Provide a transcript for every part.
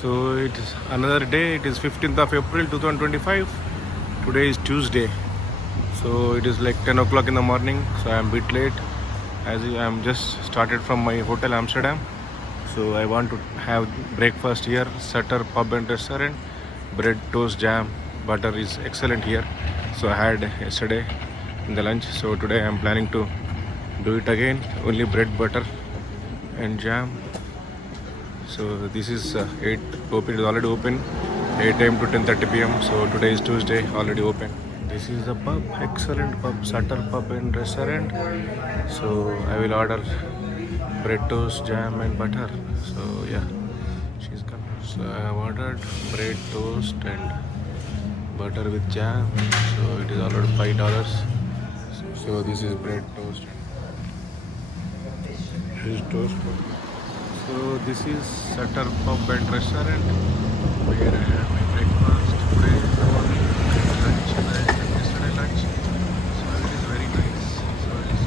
So it is another day. It is 15th of April 2025. Today is Tuesday. So it is like 10 o'clock in the morning. So I am a bit late as I am just started from my hotel Amsterdam. So I want to have breakfast here. Sutter Pub and Restaurant. Bread, toast, jam, butter is excellent here. So I had yesterday in the lunch. So today I am planning to do it again. Only bread, butter and jam. So this is 8 open. It is already open 8 a.m. to 10:30 p.m. So today is Tuesday, already open. This is a pub, excellent pub, Sutter Pub and Restaurant. So I will order bread, toast, jam and butter. So yeah, she's coming. So I have ordered bread, toast and butter with jam. So it is already $5. So this is bread, toast. This is toast. So this is Sutter Pub and Restaurant where I have my breakfast today, morning, lunch and yesterday lunch. So it is very nice. So it's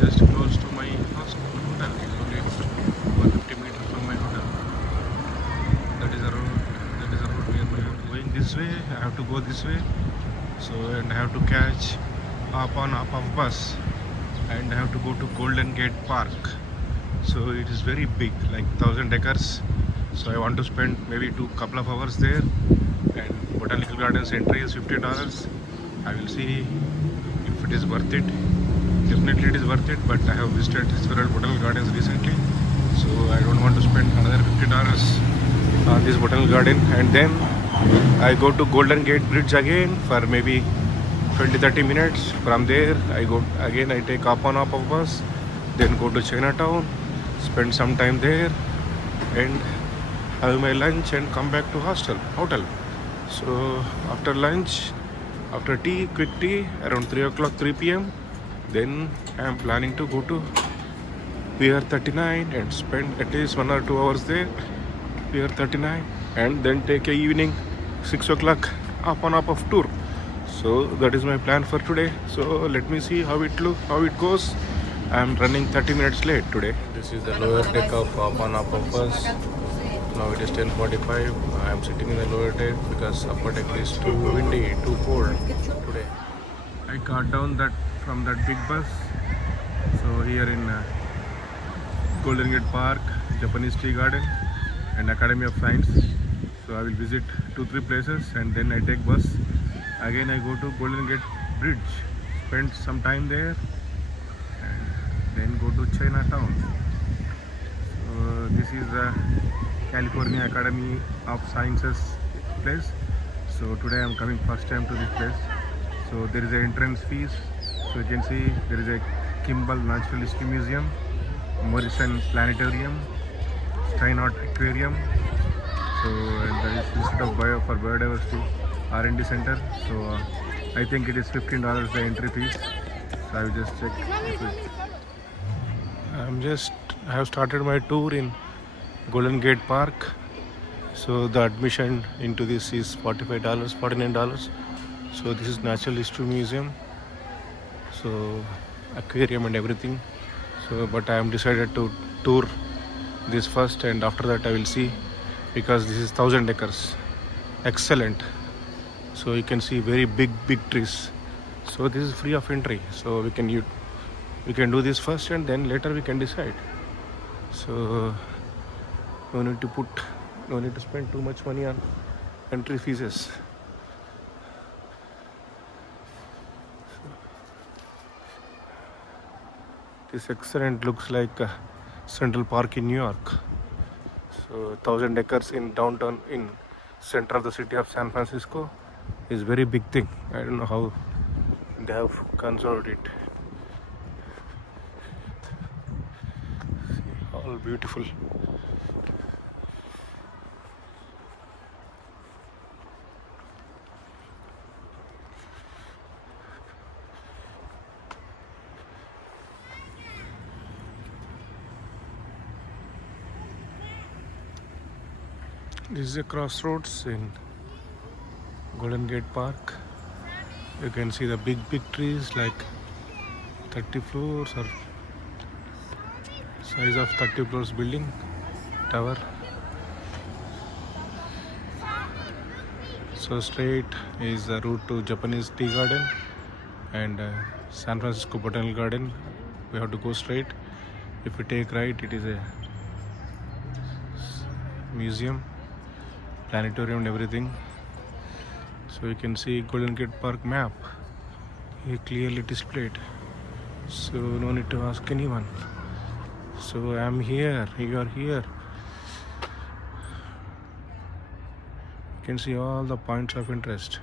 just close to my hotel. It's only 150 meters from my hotel. That is a road. That is a road where I am going this way. I have to go this way. So and I have to catch up of bus and I have to go to Golden Gate Park. So it is very big, like 1,000 acres. So I want to spend maybe couple of hours there. And Botanical Gardens entry is $50. I will see if it is worth it. Definitely it is worth it, but I have visited several Botanical Gardens recently. So I don't want to spend another $50 on this Botanical Garden. And then I go to Golden Gate Bridge again for maybe 20-30 minutes. From there I go again, I take up of bus, then go to Chinatown, spend some time there and have my lunch and come back to hotel. So after lunch, after tea, quick tea, around 3 o'clock, 3 p.m. then I am planning to go to Pier 39 and spend at least 1 or 2 hours there, Pier 39, and then take a evening 6 o'clock up of tour. So that is my plan for today. So let me see how it goes. I am running 30 minutes late today. This is the lower deck of of bus. Now it is 10:45. I am sitting in the lower deck because upper deck is too windy, too cold today. I got down from that big bus. So here in Golden Gate Park, Japanese Tea Garden and Academy of Science. So I will visit 2-3 places and then I take bus. Again I go to Golden Gate Bridge, spend some time there and then go to Chinatown. So this is the California Academy of Sciences place. So today I am coming first time to this place. So there is an entrance fees. So you can see there is a Kimball Natural History Museum, Morrison Planetarium, Steinert Aquarium. So there is Institute of for Biodiversity R&D Center. So I think it is $15 the entry fees. So I will just check. I have started my tour in Golden Gate Park. So the admission into this is $45, $49. So this is Natural History Museum. So aquarium and everything. So but I am decided to tour this first and after that I will see, because this is 1,000 acres. Excellent. So you can see very big trees. So this is free of entry. So we can do this first and then later we can decide. So no need to spend too much money on entry fees. This excellent looks like Central Park in New York. So 1,000 acres in downtown, in center of the city of San Francisco, is very big thing. I don't know how they have conserved it. All beautiful. This is a crossroads in Golden Gate Park. You can see the big trees, like 30 floors or size of 30 floors building tower. So straight is the route to Japanese Tea Garden and San Francisco Botanical Garden. We have to go straight. If we take right, it is a museum, planetarium and everything. So you can see Golden Gate Park map here clearly displayed. So no need to ask anyone. So I am here, you are here. You can see all the points of interest.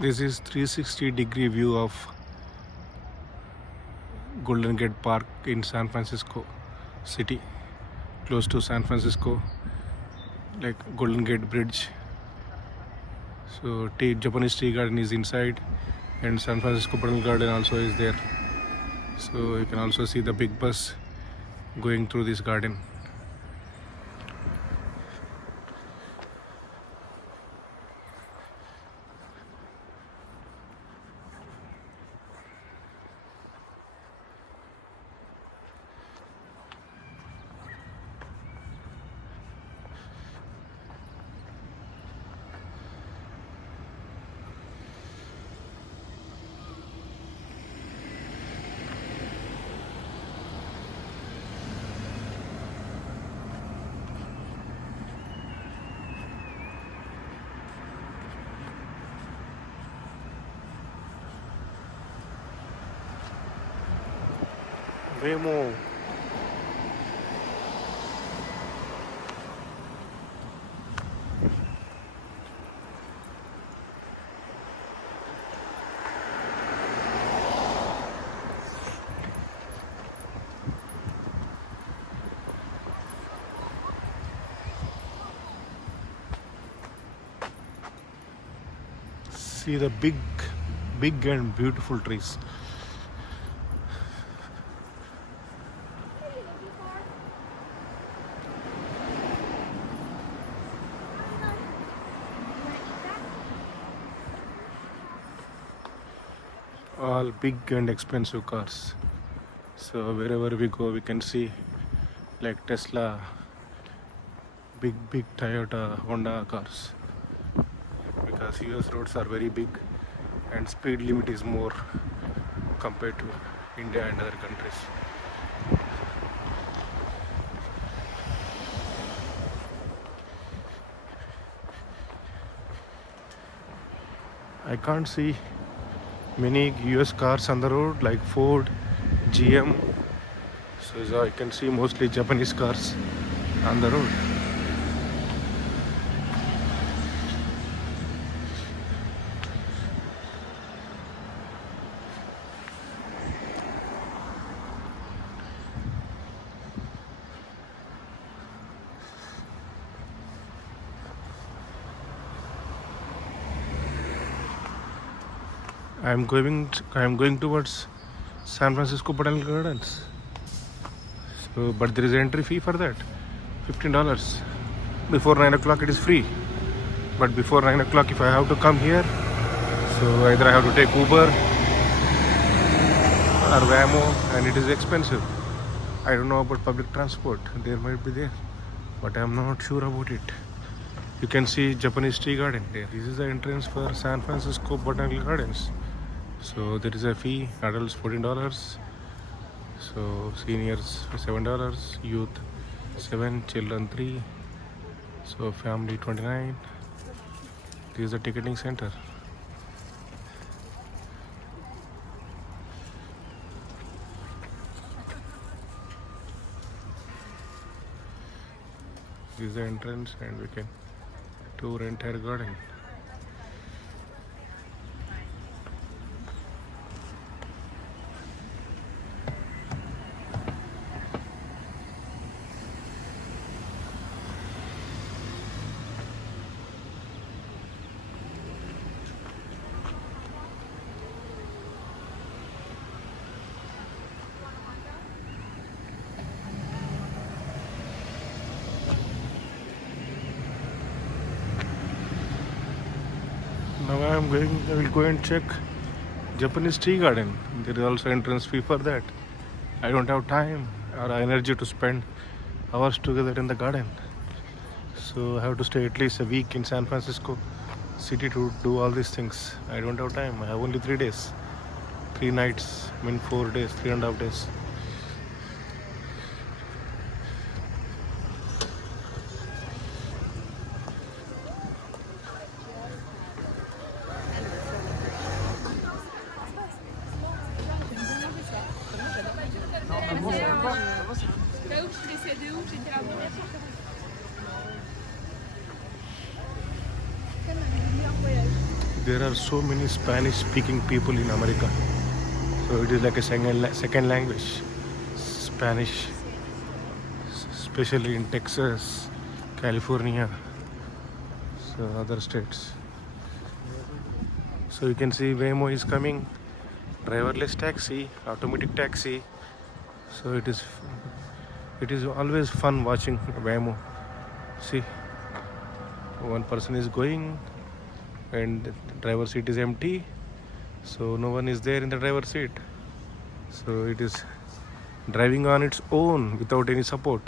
This is 360-degree view of Golden Gate Park in San Francisco city, close to San Francisco, like Golden Gate Bridge. So Japanese Tea Garden is inside and San Francisco Botanical Garden also is there. So you can also see the big bus going through this garden. Waymo. See the big and beautiful trees. All big and expensive cars. So wherever we go, we can see like Tesla, big Toyota, Honda cars. Because US roads are very big and speed limit is more compared to India and other countries. I can't see many US cars on the road like Ford, GM. So I can see mostly Japanese cars on the road. I am going towards San Francisco Botanical Gardens. So, but there is an entry fee for that, $15. Before 9 o'clock it is free. But before 9 o'clock, if I have to come here, so either I have to take Uber or Waymo, and it is expensive. I don't know about public transport. There might be there, but I'm not sure about it. You can see Japanese tea garden there. This is the entrance for San Francisco Botanical Gardens. So there is a fee. Adults $14. So seniors $7, youth 7, children 3. So family 29. This is the ticketing center. This is the entrance, and we can tour entire garden. Now I will go and check Japanese tea garden. There is also entrance fee for that. I don't have time or energy to spend hours together in the garden. So I have to stay at least a week in San Francisco city to do all these things. I don't have time. I have only 3 days. 3 nights, 4 days, 3.5 days. There are so many Spanish speaking people in America. So it is like a second language. Spanish, especially in Texas, California, so other states. So you can see Waymo is coming. Driverless taxi, automatic taxi. So it is always fun watching Waymo. See, one person is going and the driver seat is empty, so no one is there in the driver seat. So it is driving on its own without any support.